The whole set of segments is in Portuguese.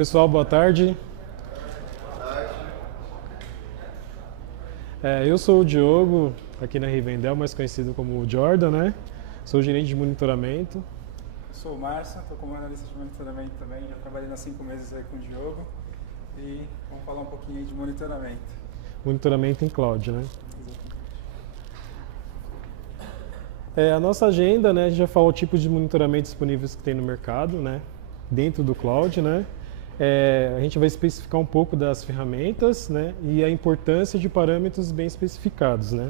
Pessoal, boa tarde. Eu sou o Diogo, aqui na Rivendell, mais conhecido como Jordan, né? Sou gerente de monitoramento. Eu sou o Márcio, estou como analista de monitoramento também, já trabalhei há 5 meses aí com o Diogo e vamos falar um pouquinho aí de monitoramento. Monitoramento em cloud, né? A nossa agenda, né, a gente já falou o tipo de monitoramento disponíveis que tem no mercado, né? Dentro do cloud, né? A gente vai especificar um pouco das ferramentas, né, e a importância de parâmetros bem especificados, né.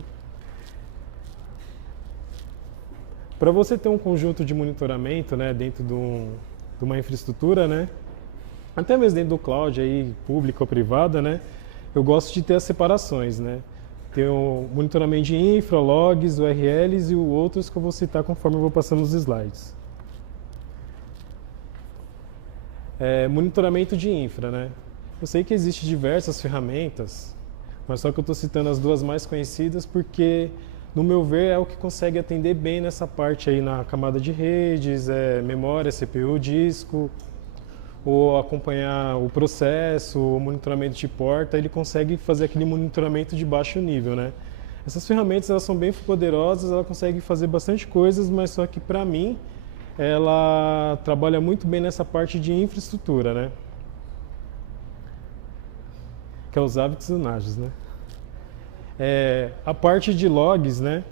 Para você ter um conjunto de monitoramento, né, dentro de uma infraestrutura, né, até mesmo dentro do cloud, aí, pública ou privada, né, eu gosto de ter as separações, né. Tem o monitoramento de infra, logs, URLs e outros que eu vou citar conforme eu vou passando os slides. Monitoramento de infra, né? Eu sei que existem diversas ferramentas, mas só que eu estou citando as duas mais conhecidas porque, no meu ver, é o que consegue atender bem nessa parte aí na camada de redes, memória, CPU, disco, ou acompanhar o processo, o monitoramento de porta, ele consegue fazer aquele monitoramento de baixo nível, né? Essas ferramentas, elas são bem poderosas, elas conseguem fazer bastante coisas, mas só que para mim, ela trabalha muito bem nessa parte de infraestrutura, né? Que é os Zabbix e Nagios, né? A parte de logs, né?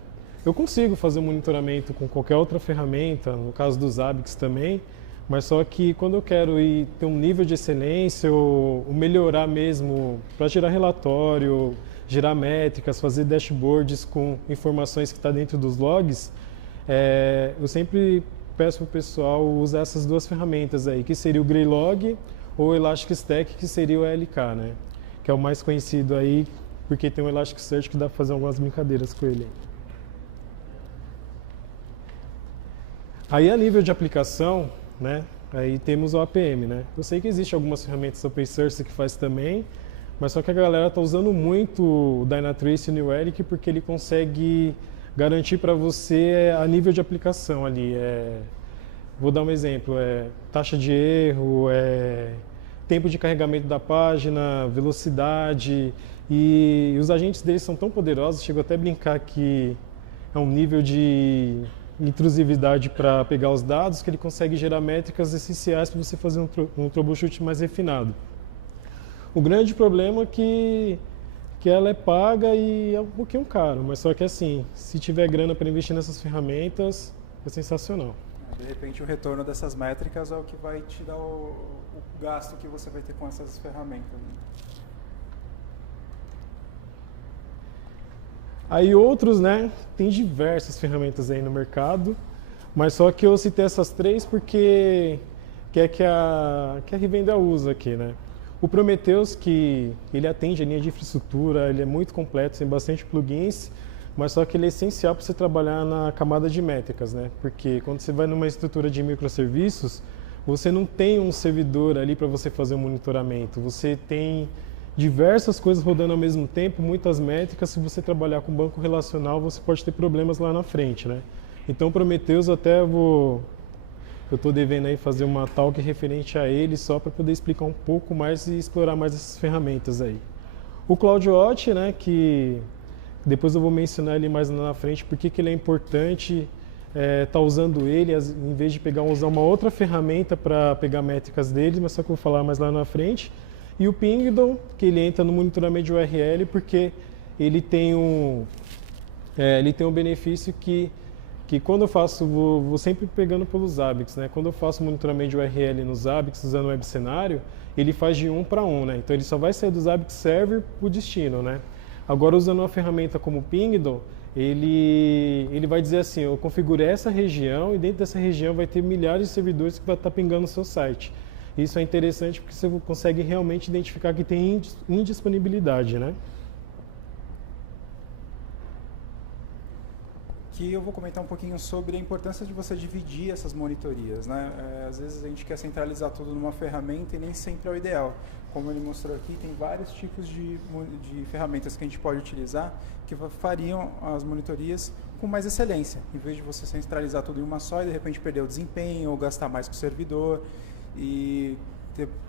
Eu consigo fazer um monitoramento com qualquer outra ferramenta, no caso dos Zabbix também, mas só que quando eu quero ter um nível de excelência ou melhorar mesmo para gerar relatório, gerar métricas, fazer dashboards com informações que está dentro dos logs, eu sempre peço para o pessoal usar essas duas ferramentas aí, que seria o Greylog ou o Elastic Stack, que seria o ELK, né? Que é o mais conhecido aí, porque tem o Elasticsearch que dá para fazer algumas brincadeiras com ele. Aí a nível de aplicação, né? Aí temos o APM, né? Eu sei que existe algumas ferramentas open source que faz também, mas só que a galera está usando muito o Dynatrace e o New Relic porque ele consegue garantir para você a nível de aplicação ali. Vou dar um exemplo, taxa de erro, tempo de carregamento da página, velocidade, e os agentes deles são tão poderosos, chego até a brincar que é um nível de intrusividade para pegar os dados que ele consegue gerar métricas essenciais para você fazer um troubleshoot mais refinado. O grande problema é que ela é paga e é um pouquinho caro, mas só que assim, se tiver grana para investir nessas ferramentas, é sensacional. De repente o retorno dessas métricas é o que vai te dar o gasto que você vai ter com essas ferramentas. Aí outros, né, tem diversas ferramentas aí no mercado, mas só que eu citei essas três porque que a Rivendell usa aqui, né. O Prometheus, que ele atende a linha de infraestrutura, ele é muito completo, tem bastante plugins, mas só que ele é essencial para você trabalhar na camada de métricas, né? Porque quando você vai numa estrutura de microserviços, você não tem um servidor ali para você fazer o monitoramento, você tem diversas coisas rodando ao mesmo tempo, muitas métricas. Se você trabalhar com banco relacional, você pode ter problemas lá na frente, né? Então, Prometheus, eu estou devendo aí fazer uma talk referente a ele só para poder explicar um pouco mais e explorar mais essas ferramentas aí. O CloudWatch, né, que depois eu vou mencionar ele mais na frente, porque que ele é importante estar usando ele, em vez de usar uma outra ferramenta para pegar métricas dele, mas só que eu vou falar mais lá na frente. E o Pingdom, que ele entra no monitoramento de URL, porque ele tem um benefício que quando eu faço, vou sempre pegando pelos Zabbix, né? Quando eu faço monitoramento de URL nos Zabbix usando o Web Cenário, ele faz de 1 para 1, né? Então ele só vai sair do Zabbix Server para o destino, né? Agora, usando uma ferramenta como o Pingdom, ele vai dizer assim, eu configurei essa região e dentro dessa região vai ter milhares de servidores que vai estar pingando o seu site. Isso é interessante porque você consegue realmente identificar que tem indisponibilidade, né? Aqui eu vou comentar um pouquinho sobre a importância de você dividir essas monitorias, né? Às vezes a gente quer centralizar tudo numa ferramenta e nem sempre é o ideal. Como ele mostrou aqui, tem vários tipos de ferramentas que a gente pode utilizar que fariam as monitorias com mais excelência, em vez de você centralizar tudo em uma só e de repente perder o desempenho ou gastar mais com o servidor. E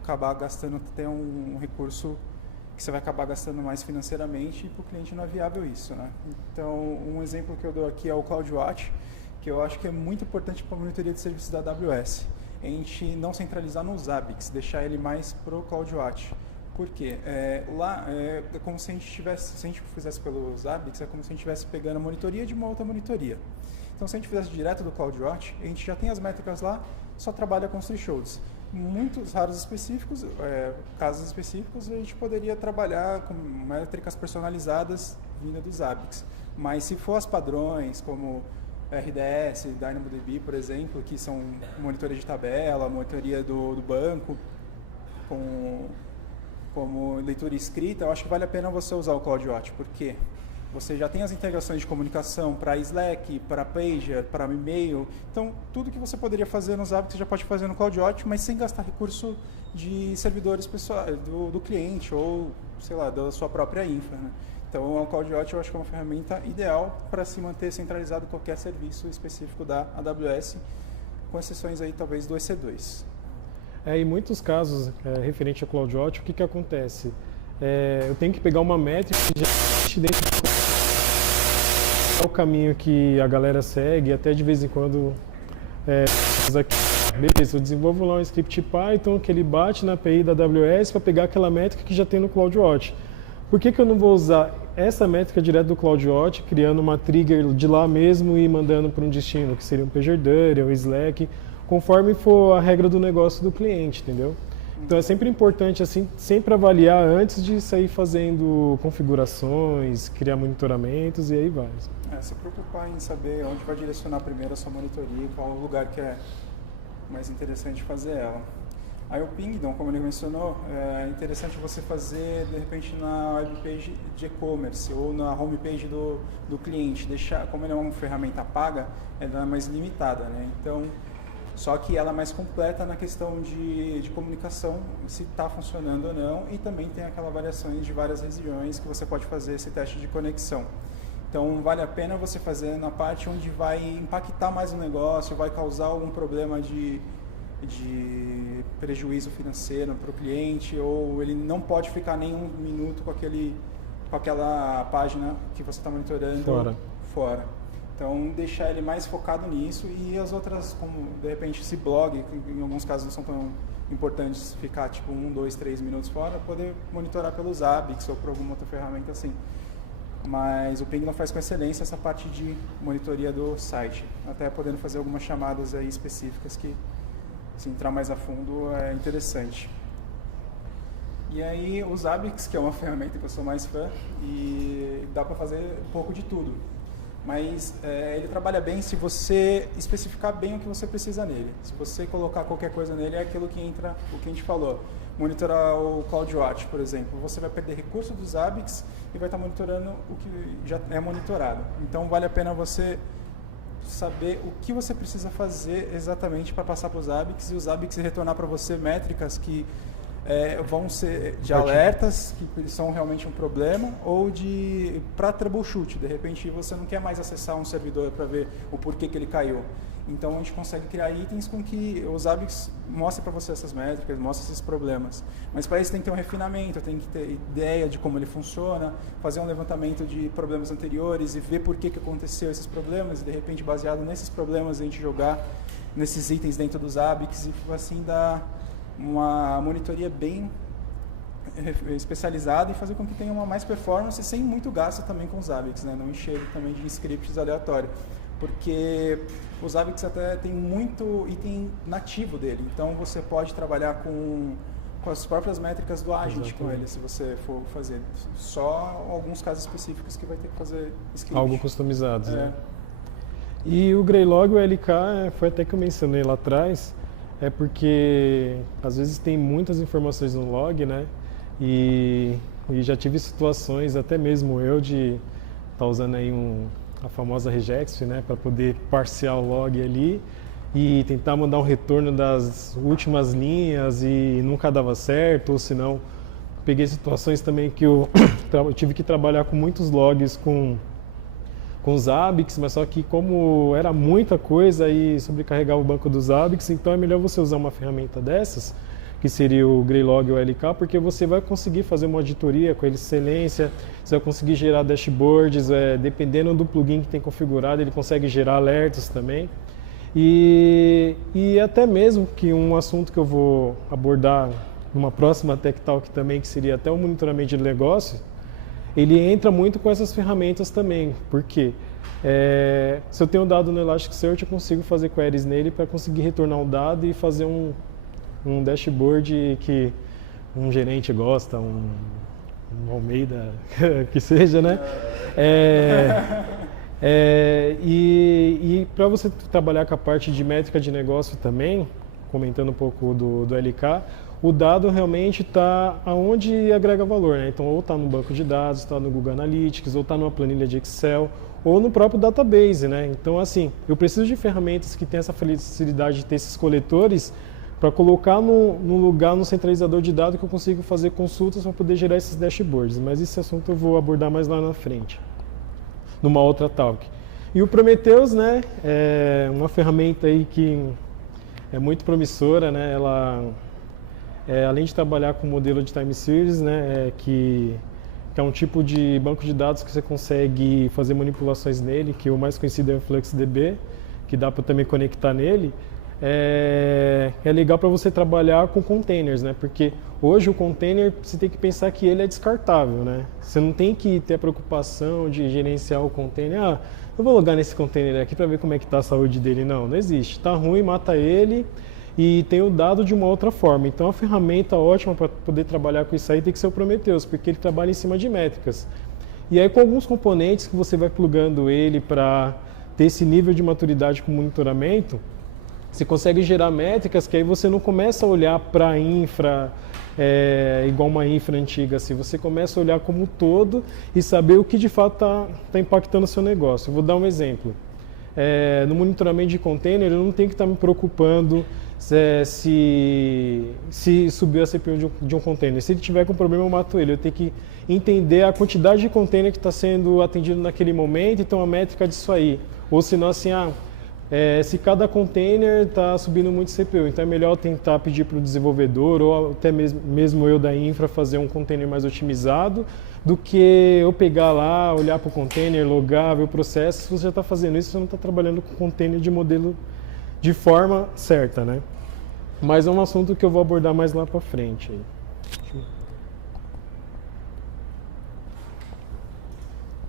acabar gastando até um recurso que você vai acabar gastando mais financeiramente e para o cliente não é viável isso, né? Então, um exemplo que eu dou aqui é o CloudWatch, que eu acho que é muito importante para a monitoria de serviços da AWS. A gente não centralizar no Zabbix, deixar ele mais para o CloudWatch. Por quê? Lá é como se a gente tivesse, se a gente fizesse pelo Zabbix, é como se a gente estivesse pegando a monitoria de uma outra monitoria. Então, se a gente fizesse direto do CloudWatch, a gente já tem as métricas lá, só trabalha com os thresholds. Muitos raros específicos, casos específicos, a gente poderia trabalhar com métricas personalizadas vinda do Zabbix. Mas se for as padrões, como RDS, DynamoDB, por exemplo, que são monitoria de tabela, monitoria do banco, como leitura escrita, eu acho que vale a pena você usar o CloudWatch, porque você já tem as integrações de comunicação para Slack, para Pager, para e-mail. Então, tudo que você poderia fazer no Zabbix, você já pode fazer no CloudWatch, mas sem gastar recurso de servidores pessoais, do cliente ou, sei lá, da sua própria infra, né? Então, o CloudWatch eu acho que é uma ferramenta ideal para se manter centralizado qualquer serviço específico da AWS, com exceções aí talvez do EC2. Em muitos casos, referente ao CloudWatch, o que acontece? Eu tenho que pegar uma métrica de dentro o caminho que a galera segue, até de vez em quando beleza, eu desenvolvo lá um script Python que ele bate na API da AWS para pegar aquela métrica que já tem no CloudWatch. Por que eu não vou usar essa métrica direto do CloudWatch, criando uma trigger de lá mesmo e mandando para um destino, que seria um PagerDuty ou Slack, conforme for a regra do negócio do cliente, entendeu? Então é sempre importante assim, sempre avaliar antes de sair fazendo configurações, criar monitoramentos e aí vai. Se preocupar em saber onde vai direcionar primeiro a sua monitoria e qual o lugar que é mais interessante fazer ela. Aí o Pingdom, como ele mencionou, é interessante você fazer de repente na webpage de e-commerce ou na homepage do cliente. Como ele é uma ferramenta paga, ela é mais limitada, né? Então, só que ela é mais completa na questão de comunicação, se está funcionando ou não, e também tem aquela variação de várias regiões que você pode fazer esse teste de conexão. Então, vale a pena você fazer na parte onde vai impactar mais o negócio, vai causar algum problema de prejuízo financeiro para o cliente, ou ele não pode ficar nem um minuto com aquela página que você está monitorando fora. Então, deixar ele mais focado nisso e as outras, como de repente esse blog, que em alguns casos não são tão importantes ficar tipo 1, 2, 3 minutos fora, poder monitorar pelo Zabbix ou por alguma outra ferramenta assim. Mas o Pingdom faz com excelência essa parte de monitoria do site, até podendo fazer algumas chamadas aí específicas que, se entrar mais a fundo, é interessante. E aí o Zabbix, que é uma ferramenta que eu sou mais fã, e dá para fazer um pouco de tudo. Mas ele trabalha bem se você especificar bem o que você precisa nele. Se você colocar qualquer coisa nele, é aquilo que entra, o que a gente falou. Monitorar o CloudWatch, por exemplo. Você vai perder recurso do Zabbix e vai estar monitorando o que já é monitorado. Então, vale a pena você saber o que você precisa fazer exatamente para passar para o Zabbix e o Zabbix retornar para você métricas que vão ser de alertas, que são realmente um problema, ou para troubleshoot. De repente, você não quer mais acessar um servidor para ver o porquê que ele caiu. Então, a gente consegue criar itens com que o Zabbix mostre para você essas métricas, mostre esses problemas. Mas para isso tem que ter um refinamento, tem que ter ideia de como ele funciona, fazer um levantamento de problemas anteriores e ver por que aconteceu esses problemas, e de repente, baseado nesses problemas, a gente jogar nesses itens dentro do Zabbix e assim dar uma monitoria bem especializada e fazer com que tenha uma mais performance sem muito gasto também com os Zabbix, né? Não encher também de scripts aleatórios, porque o Zabbix até tem muito item nativo dele, então você pode trabalhar com as próprias métricas do agent com ele, se você for fazer. Só alguns casos específicos que vai ter que fazer script. Algo customizado, né? E o Greylog, o LK, foi até que eu mencionei lá atrás, porque às vezes tem muitas informações no log, né? E já tive situações, até mesmo eu, de estar usando aí a famosa regex, né? Para poder parsear o log ali e tentar mandar um retorno das últimas linhas e nunca dava certo, ou senão peguei situações também que eu tive que trabalhar com muitos logs com os Zabbix, mas só que como era muita coisa e sobrecarregava o banco dos Zabbix, então é melhor você usar uma ferramenta dessas que seria o Greylog e o LK, porque você vai conseguir fazer uma auditoria com excelência, você vai conseguir gerar dashboards, dependendo do plugin que tem configurado, ele consegue gerar alertas também. E até mesmo que um assunto que eu vou abordar numa próxima Tech Talk também, que seria até o monitoramento de negócio, ele entra muito com essas ferramentas também, porque se eu tenho um dado no Elasticsearch, eu consigo fazer queries nele para conseguir retornar um dado e fazer um dashboard que um gerente gosta, um Almeida, que seja, né? E para você trabalhar com a parte de métrica de negócio também, comentando um pouco do LK, o dado realmente está aonde agrega valor, né? Então, ou está no banco de dados, está no Google Analytics, ou está numa planilha de Excel, ou no próprio database, né? Então, assim, eu preciso de ferramentas que tenham essa facilidade de ter esses coletores para colocar no lugar, no centralizador de dados, que eu consigo fazer consultas para poder gerar esses dashboards. Mas esse assunto eu vou abordar mais lá na frente, numa outra talk. E o Prometheus, né, é uma ferramenta aí que é muito promissora, né? Ela, além de trabalhar com o modelo de time series, né, que é um tipo de banco de dados que você consegue fazer manipulações nele, que o mais conhecido é o InfluxDB, que dá para também conectar nele. É legal para você trabalhar com containers, né? Porque hoje o container, você tem que pensar que ele é descartável, né? Você não tem que ter a preocupação de gerenciar o container. Eu vou logar nesse container aqui para ver como é que está a saúde dele. Não existe. Está ruim, mata ele e tem o dado de uma outra forma. Então a ferramenta ótima para poder trabalhar com isso aí tem que ser o Prometheus, porque ele trabalha em cima de métricas. E aí com alguns componentes que você vai plugando ele para ter esse nível de maturidade com monitoramento, você consegue gerar métricas que aí você não começa a olhar para a infra igual uma infra antiga, assim. Você começa a olhar como um todo e saber o que de fato está impactando o seu negócio. Eu vou dar um exemplo. No monitoramento de container, eu não tenho que estar me preocupando se subiu a CPU de um container. Se ele tiver com problema, eu mato ele. Eu tenho que entender a quantidade de container que está sendo atendido naquele momento e ter uma métrica disso aí. Ou senão, assim, se cada container está subindo muito CPU, então é melhor tentar pedir para o desenvolvedor ou até mesmo eu da infra fazer um container mais otimizado do que eu pegar lá, olhar para o container, logar, ver o processo. Se você já está fazendo isso, você não está trabalhando com container de modelo de forma certa, né? Mas é um assunto que eu vou abordar mais lá para frente.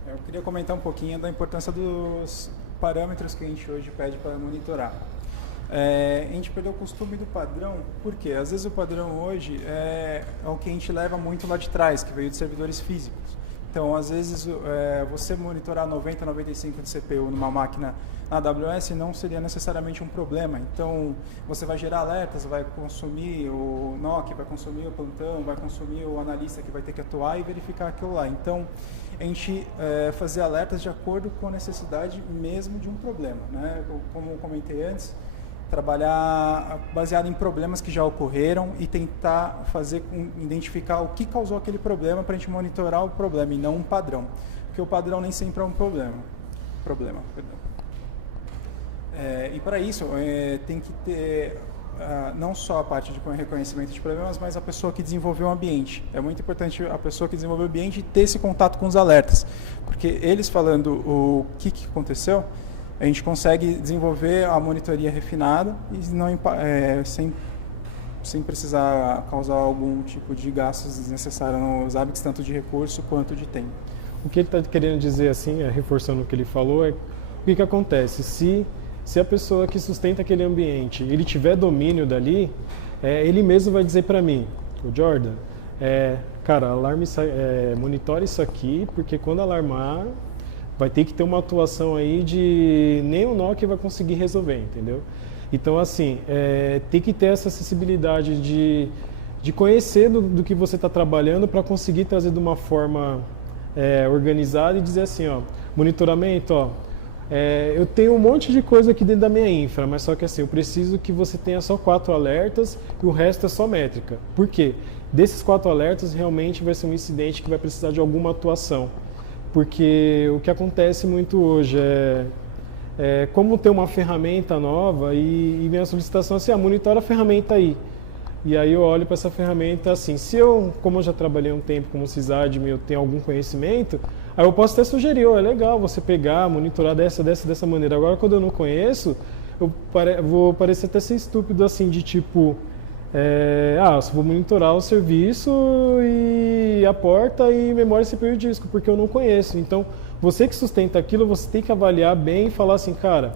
Eu queria comentar um pouquinho da importância dos parâmetros que a gente hoje pede para monitorar. A gente perdeu o costume do padrão, por quê? Às vezes o padrão hoje é o que a gente leva muito lá de trás, que veio de servidores físicos. Então, às vezes, você monitorar 90, 95 de CPU numa máquina na AWS não seria necessariamente um problema. Então, você vai gerar alertas, vai consumir o NOC, vai consumir o plantão, vai consumir o analista que vai ter que atuar e verificar aquilo lá. Então, a gente fazer alertas de acordo com a necessidade mesmo de um problema, né? Como eu comentei antes, trabalhar baseado em problemas que já ocorreram e tentar identificar o que causou aquele problema para a gente monitorar o problema e não um padrão, porque o padrão nem sempre é um problema. E para isso tem que ter não só a parte de reconhecimento de problemas, mas a pessoa que desenvolveu o ambiente. É muito importante a pessoa que desenvolveu o ambiente ter esse contato com os alertas, porque eles falando o que aconteceu, a gente consegue desenvolver a monitoria refinada e não, sem precisar causar algum tipo de gastos desnecessários nos hábitos, tanto de recurso quanto de tempo. O que ele está querendo dizer, assim, reforçando o que ele falou, o que acontece? Se a pessoa que sustenta aquele ambiente, ele tiver domínio dali, ele mesmo vai dizer para mim, o Jordan, cara, monitore isso aqui, porque quando alarmar, vai ter que ter uma atuação aí de nem o NOC vai conseguir resolver, entendeu? Então, assim, tem que ter essa acessibilidade de conhecer do que você está trabalhando para conseguir trazer de uma forma organizada e dizer assim, monitoramento, eu tenho um monte de coisa aqui dentro da minha infra, mas só que assim, eu preciso que você tenha só 4 alertas e o resto é só métrica. Por quê? Desses 4 alertas, realmente vai ser um incidente que vai precisar de alguma atuação. Porque o que acontece muito hoje como ter uma ferramenta nova e minha solicitação é assim, monitora a ferramenta aí. E aí eu olho para essa ferramenta assim, se eu, como eu já trabalhei um tempo como sysadmin, eu tenho algum conhecimento, aí eu posso até sugerir, é legal você pegar, monitorar dessa maneira. Agora, quando eu não conheço, vou parecer até ser estúpido assim, de tipo, só vou monitorar o serviço e a porta e memória CPU e disco, porque eu não conheço. Então, você que sustenta aquilo, você tem que avaliar bem e falar assim, cara,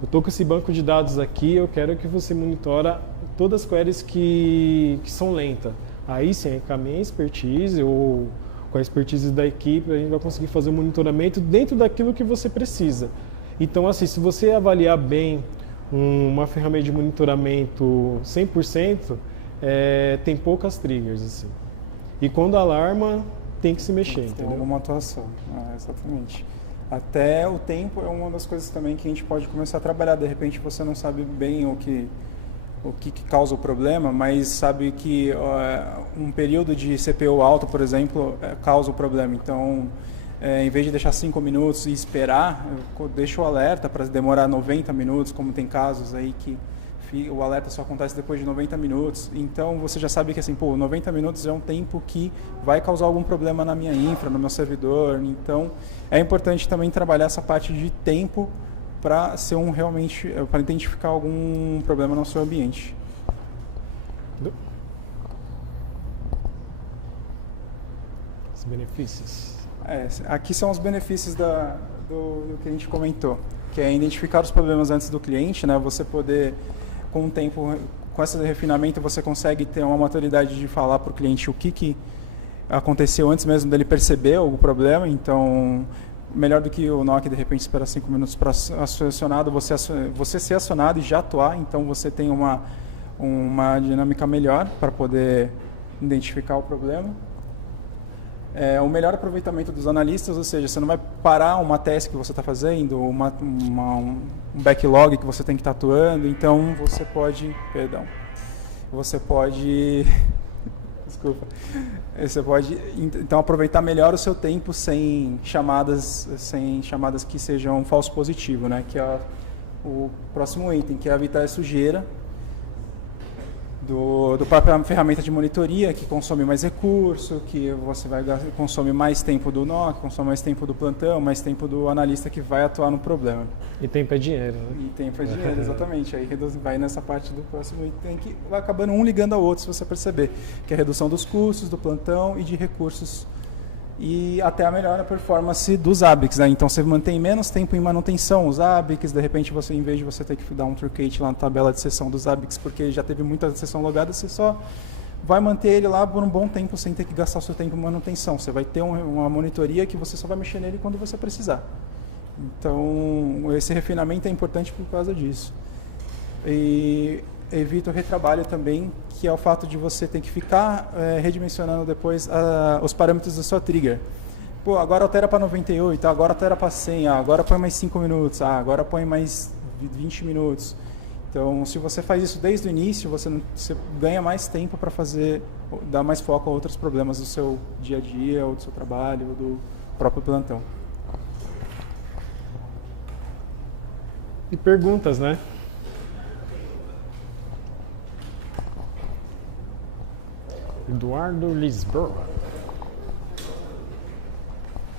eu estou com esse banco de dados aqui, eu quero que você monitora todas as queries que são lentas. Aí sim, com a minha expertise ou com a expertise da equipe, a gente vai conseguir fazer o monitoramento dentro daquilo que você precisa. Então, assim, se você avaliar bem uma ferramenta de monitoramento 100%, tem poucas triggers, assim. E quando alarma, tem que se mexer, entendeu? Alguma atuação, exatamente. Até o tempo é uma das coisas também que a gente pode começar a trabalhar. De repente você não sabe bem o que causa o problema, mas sabe que um período de CPU alto, por exemplo, causa o problema. Então, em vez de deixar 5 minutos e esperar, eu deixo o alerta para demorar 90 minutos, como tem casos aí que o alerta só acontece depois de 90 minutos. Então, você já sabe que assim, 90 minutos é um tempo que vai causar algum problema na minha infra, no meu servidor. Então, é importante também trabalhar essa parte de tempo para ser para identificar algum problema no seu ambiente. Os benefícios. Aqui são os benefícios do que a gente comentou, que é identificar os problemas antes do cliente, né? Você poder, com o tempo, com esse refinamento, você consegue ter uma maturidade de falar para o cliente o que aconteceu antes mesmo dele perceber o problema. Então, melhor do que o NOC de repente esperar 5 minutos para ser acionado, você ser acionado e já atuar. Então você tem uma dinâmica melhor para poder identificar o problema. O melhor aproveitamento dos analistas, ou seja, você não vai parar uma task que você está fazendo, um backlog que você tem que estar atuando. Então você pode então aproveitar melhor o seu tempo sem chamadas que sejam falso positivo, né? Que é o próximo item, que é evitar a sujeira do própria ferramenta de monitoria, que consome mais recurso, que você consome mais tempo do NOC, consome mais tempo do plantão, mais tempo do analista que vai atuar no problema. E tempo é dinheiro, né? E tempo é dinheiro, exatamente. Aí vai nessa parte do próximo item que vai acabando um ligando ao outro, se você perceber, que é a redução dos custos, do plantão e de recursos, e até a melhor na performance dos ABICs, né? Então você mantém menos tempo em manutenção. Os ABICs, de repente, em vez de você ter que dar um truncate lá na tabela de sessão dos ABICs, porque já teve muita sessão logada, você só vai manter ele lá por um bom tempo sem ter que gastar o seu tempo em manutenção. Você vai ter uma monitoria que você só vai mexer nele quando você precisar. Então, esse refinamento é importante por causa disso. E evita o retrabalho também, que é o fato de você ter que ficar redimensionando depois os parâmetros da sua trigger. Agora altera para 98, agora altera para 100, agora põe mais 5 minutos, agora põe mais 20 minutos. Então, se você faz isso desde o início, você ganha mais tempo para dar mais foco a outros problemas do seu dia a dia, ou do seu trabalho, ou do próprio plantão. E perguntas, né? Eduardo Lisboa.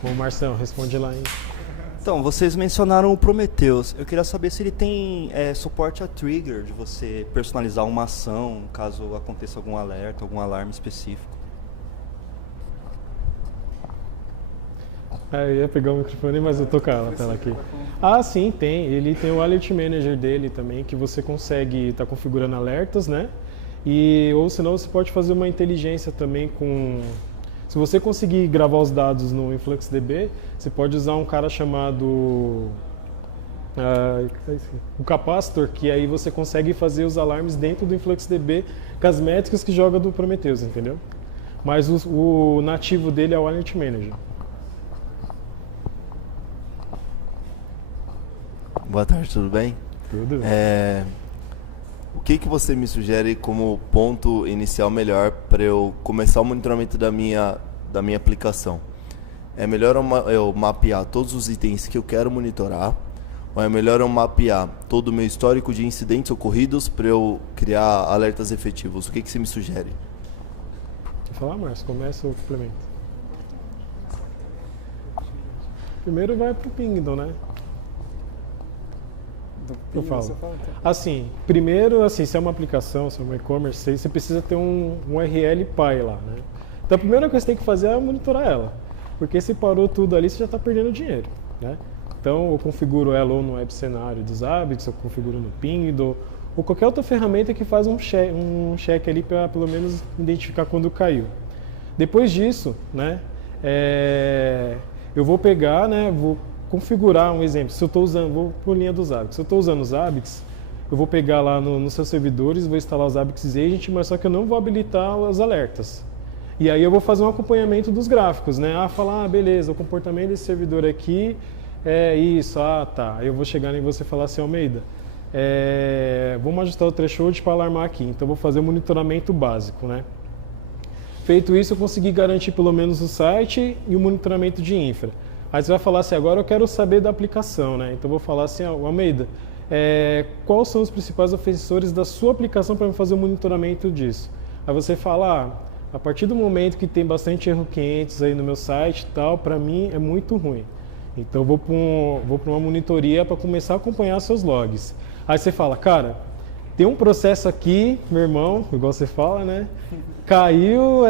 Bom, Marcelo, responde lá, hein? Então, vocês mencionaram o Prometheus. Eu queria saber se ele tem suporte a trigger, de você personalizar uma ação, caso aconteça algum alerta, algum alarme específico. Eu ia pegar o microfone, mas eu tô com a tela aqui. Sim, tem. Ele tem o Alert Manager dele também, que você consegue estar configurando alertas, né? Ou senão você pode fazer uma inteligência também com... Se você conseguir gravar os dados no InfluxDB, você pode usar um cara chamado... o Capacitor, que aí você consegue fazer os alarmes dentro do InfluxDB com as métricas que joga do Prometheus, entendeu? Mas o nativo dele é o Alert Manager. Boa tarde, tudo bem? Tudo. O que você me sugere como ponto inicial melhor para eu começar o monitoramento da minha aplicação? É melhor eu mapear todos os itens que eu quero monitorar, Ou é melhor eu mapear todo o meu histórico de incidentes ocorridos para eu criar alertas efetivos? O que você me sugere? Vou falar, Márcio, começa o complemento. Primeiro vai pro Pingdom, né? Eu falo. Assim, primeiro, assim, se é uma aplicação, se é um e-commerce, você precisa ter um URL PI lá, né? Então a primeira coisa que você tem que fazer é monitorar ela. Porque se parou tudo ali, você já está perdendo dinheiro, né? Então eu configuro ela ou no web cenário dos Zabbix, eu configuro no Pingdom, ou qualquer outra ferramenta que faz um check ali para pelo menos identificar quando caiu. Depois disso, né, eu vou pegar, né, vou configurar um exemplo. Se eu estou usando, vou por linha dos Zabbix. Se eu estou usando os Zabbix, eu vou pegar lá nos seus servidores, vou instalar os Zabbix Agent, mas só que eu não vou habilitar os alertas. E aí eu vou fazer um acompanhamento dos gráficos, né? Falar, beleza, o comportamento desse servidor aqui é isso, tá. Aí eu vou chegar em você e falar assim, Almeida, vamos ajustar o threshold para alarmar aqui. Então eu vou fazer o monitoramento básico, né? Feito isso, eu consegui garantir pelo menos o site e o monitoramento de infra. Aí você vai falar assim, agora eu quero saber da aplicação, né? Então eu vou falar assim, Almeida, quais são os principais ofensores da sua aplicação para fazer o monitoramento disso? Aí você fala, a partir do momento que tem bastante erro 500 aí no meu site e tal, para mim é muito ruim. Então eu vou para uma monitoria para começar a acompanhar seus logs. Aí você fala, cara, tem um processo aqui, meu irmão, igual você fala, né? Caiu,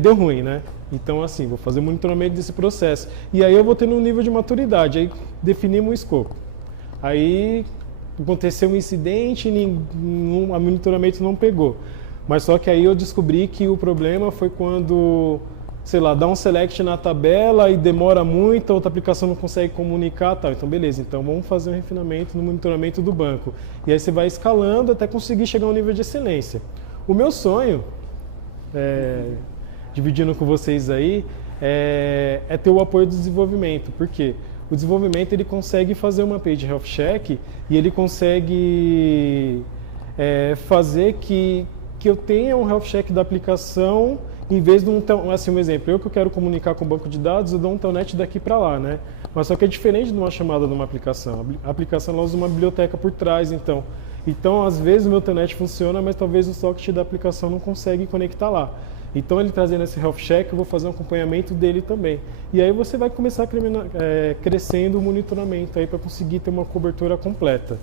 deu ruim, né? Então assim, vou fazer o monitoramento desse processo. E aí eu vou tendo um nível de maturidade, aí definimos o escopo. Aí aconteceu um incidente, o monitoramento não pegou. Mas só que aí eu descobri que o problema foi quando, sei lá, dá um select na tabela e demora muito, a outra aplicação não consegue comunicar, tal. Então beleza, então vamos fazer um refinamento no monitoramento do banco. E aí você vai escalando até conseguir chegar a um nível de excelência. O meu sonho, dividindo com vocês aí, é ter o apoio do desenvolvimento. Por quê? O desenvolvimento ele consegue fazer uma page health check e ele consegue fazer que eu tenha um health check da aplicação em vez de assim, um exemplo, eu que quero comunicar com o banco de dados, eu dou um telnet daqui para lá, né? Mas só que é diferente de uma chamada de uma aplicação. A aplicação ela usa uma biblioteca por trás, então às vezes o meu telnet funciona, mas talvez o socket da aplicação não consegue conectar lá. Então ele trazendo esse health check, eu vou fazer um acompanhamento dele também. E aí você vai começar crescendo o monitoramento aí para conseguir ter uma cobertura completa.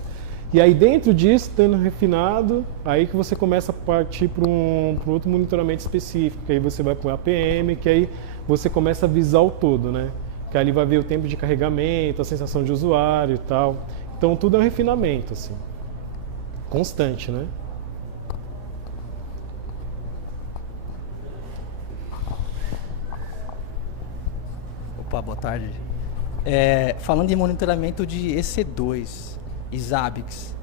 E aí dentro disso, tendo refinado, aí que você começa a partir para um outro monitoramento específico, que aí você vai para o APM, que aí você começa a visar o todo, né? Que ali vai ver o tempo de carregamento, a sensação de usuário e tal. Então tudo é um refinamento, assim, constante, né? Opa, boa tarde. Falando em monitoramento de EC2 e Zabbix,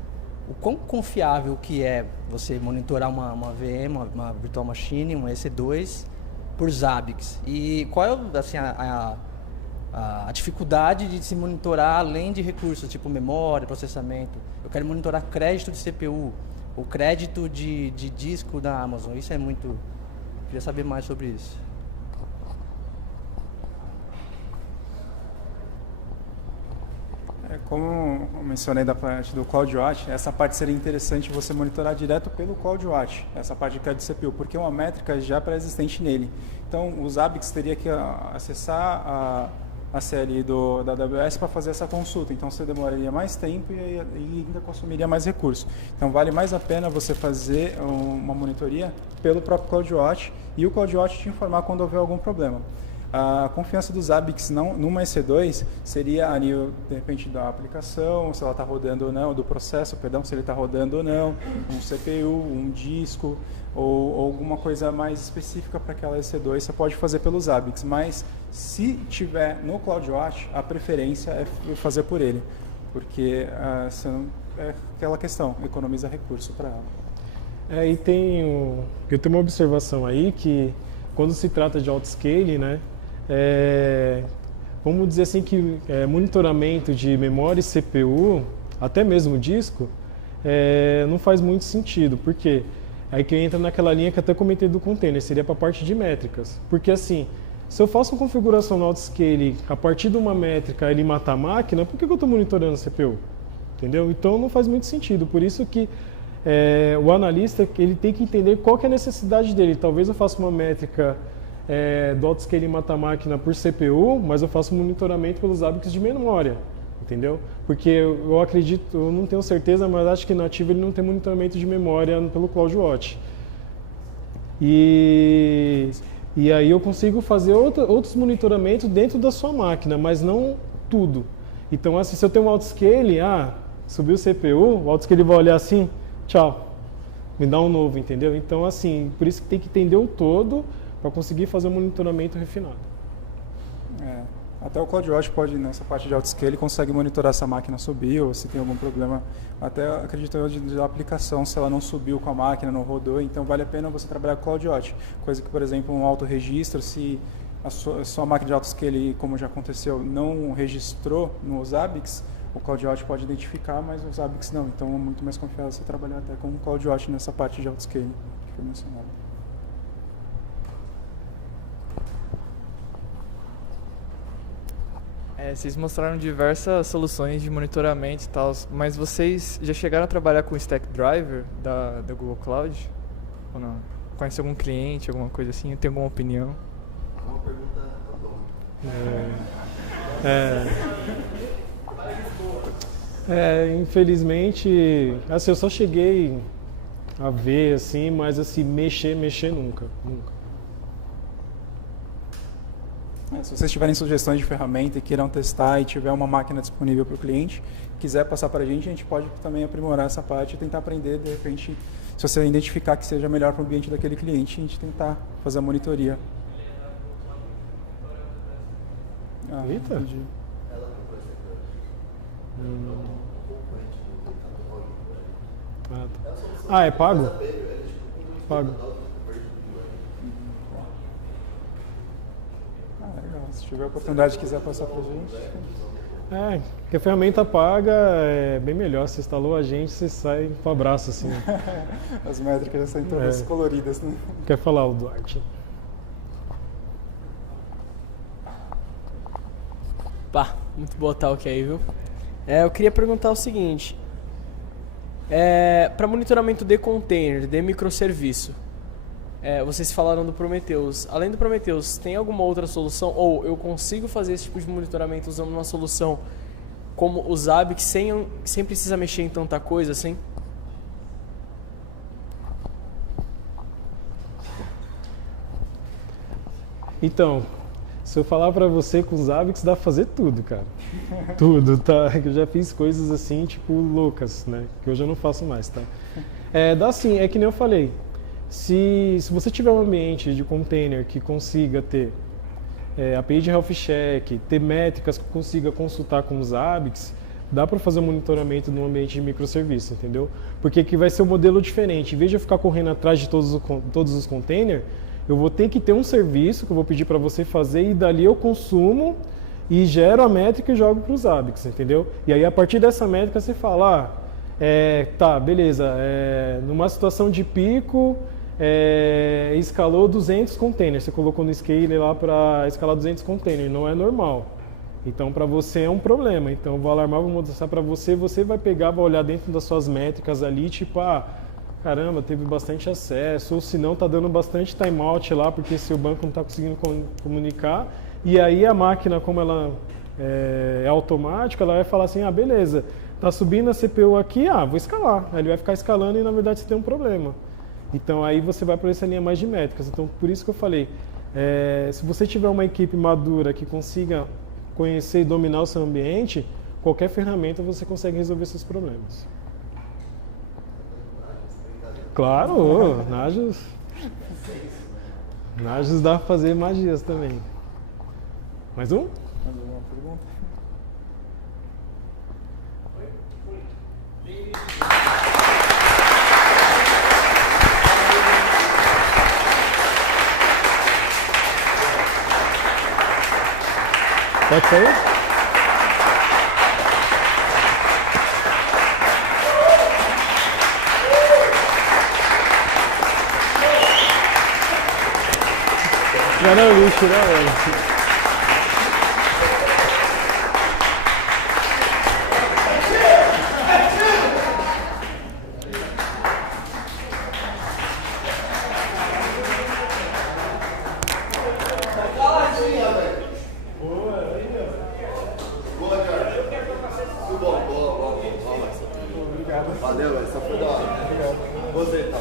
o quão confiável que é você monitorar uma VM, uma Virtual Machine, uma EC2 por Zabbix? E qual é assim, a dificuldade de se monitorar além de recursos, tipo memória, processamento? Eu quero monitorar crédito de CPU, ou crédito de disco da Amazon. Isso é muito... Queria saber mais sobre isso. Como eu mencionei da parte do CloudWatch, essa parte seria interessante você monitorar direto pelo CloudWatch, essa parte de crédito de CPU, porque é uma métrica já pré-existente nele. Então, o Zabbix teria que acessar a CLI da AWS para fazer essa consulta. Então, você demoraria mais tempo e ainda consumiria mais recursos. Então, vale mais a pena você fazer uma monitoria pelo próprio CloudWatch e o CloudWatch te informar quando houver algum problema. A confiança do Zabbix numa EC2 seria a nível, de repente, da aplicação, se ela está rodando ou não, do processo, perdão, se ele está rodando ou não, um CPU, um disco, ou alguma coisa mais específica para aquela EC2, você pode fazer pelo Zabbix. Mas, se tiver no CloudWatch, a preferência é fazer por ele, porque é aquela questão, economiza recurso para ela. Eu tenho uma observação aí que, quando se trata de autoscaling, né, vamos dizer assim que monitoramento de memória e CPU, até mesmo disco, não faz muito sentido, porque aí que entra naquela linha que até comentei do container, seria para a parte de métricas, porque assim, Se eu faço uma configuração no autoscale a partir de uma métrica ele mata a máquina, por que eu estou monitorando a CPU? Entendeu? Então não faz muito sentido. Por isso que o analista ele tem que entender qual que é a necessidade dele. Talvez eu faça uma métrica do autoscale mata a máquina por CPU, mas eu faço monitoramento pelos ABICs de memória. Entendeu? Porque eu acredito, eu não tenho certeza, mas acho que nativo ele não tem monitoramento de memória pelo CloudWatch. E aí eu consigo fazer outros monitoramentos dentro da sua máquina, mas não tudo. Então, assim, se eu tenho um autoscale, subiu o CPU, o autoscale vai olhar assim, tchau, me dá um novo, entendeu? Então, assim, por isso que tem que entender o todo para conseguir fazer um monitoramento refinado. Até o CloudWatch pode, nessa parte de autoscale, consegue monitorar se a máquina subiu, ou se tem algum problema, até acredito eu, da aplicação, se ela não subiu com a máquina, não rodou, então vale a pena você trabalhar com o CloudWatch. Coisa que, por exemplo, um autorregistro, se a sua máquina de autoscale, como já aconteceu, não registrou nos ABICs, o CloudWatch pode identificar, mas os ABICs não. Então é muito mais confiável você trabalhar até com o CloudWatch nessa parte de autoscale que foi mencionado. Vocês mostraram diversas soluções de monitoramento e tal, mas vocês já chegaram a trabalhar com o Stack Driver da Google Cloud? Ou não? Conhece algum cliente, alguma coisa assim? Tem alguma opinião? Uma pergunta infelizmente, assim, eu só cheguei a ver, assim, mas assim, mexer nunca. Se vocês tiverem sugestões de ferramenta e queiram testar e tiver uma máquina disponível para o cliente, quiser passar para a gente pode também aprimorar essa parte e tentar aprender, de repente, se você identificar que seja melhor para o ambiente daquele cliente, a gente tentar fazer a monitoria. Eita! Entendi. É pago? Pago. Legal. Se tiver a oportunidade e quiser passar para a gente. Porque a ferramenta paga é bem melhor. Você instalou a gente, você sai com o abraço assim. As métricas já são todas coloridas, né? Quer falar, o Duarte? Pá, muito boa talk aí, viu? Eu queria perguntar o seguinte. Para monitoramento de container, de microserviço, vocês falaram do Prometheus. Além do Prometheus, tem alguma outra solução? Ou eu consigo fazer esse tipo de monitoramento usando uma solução como o Zabbix sem precisar mexer em tanta coisa assim? Então, se eu falar pra você com os Zabbix, dá pra fazer tudo, cara. Tudo, tá? Eu já fiz coisas assim, tipo, loucas, né? Que hoje eu não faço mais, tá? Dá sim, é que nem eu falei. Se você tiver um ambiente de container que consiga ter API de health check, ter métricas que consiga consultar com os Zabbix, dá para fazer um monitoramento num ambiente de microserviço, entendeu? Porque aqui vai ser um modelo diferente. Em vez de eu ficar correndo atrás de todos os containers, eu vou ter que ter um serviço que eu vou pedir para você fazer e dali eu consumo e gero a métrica e jogo para os Zabbix, entendeu? E aí a partir dessa métrica você fala, tá, beleza, numa situação de pico, escalou 200 containers, você colocou no scale lá para escalar 200 containers, não é normal. Então para você é um problema, então eu vou alarmar, vou mostrar para você, você vai pegar, vai olhar dentro das suas métricas ali, tipo, caramba, teve bastante acesso, ou se não, tá dando bastante timeout lá, porque seu banco não está conseguindo comunicar, e aí a máquina, como ela é automática, ela vai falar assim, beleza, tá subindo a CPU aqui, vou escalar. Aí ele vai ficar escalando e na verdade você tem um problema. Então aí você vai para essa linha mais de métricas. Então por isso que eu falei, se você tiver uma equipe madura que consiga conhecer e dominar o seu ambiente, qualquer ferramenta você consegue resolver seus problemas. Claro, Nagios dá pra fazer magias também. Mais um? Mais alguma pergunta? Pode sair? Cara, é lixo, né, velho? Valeu, velho. Só foi da hora. Você, tá.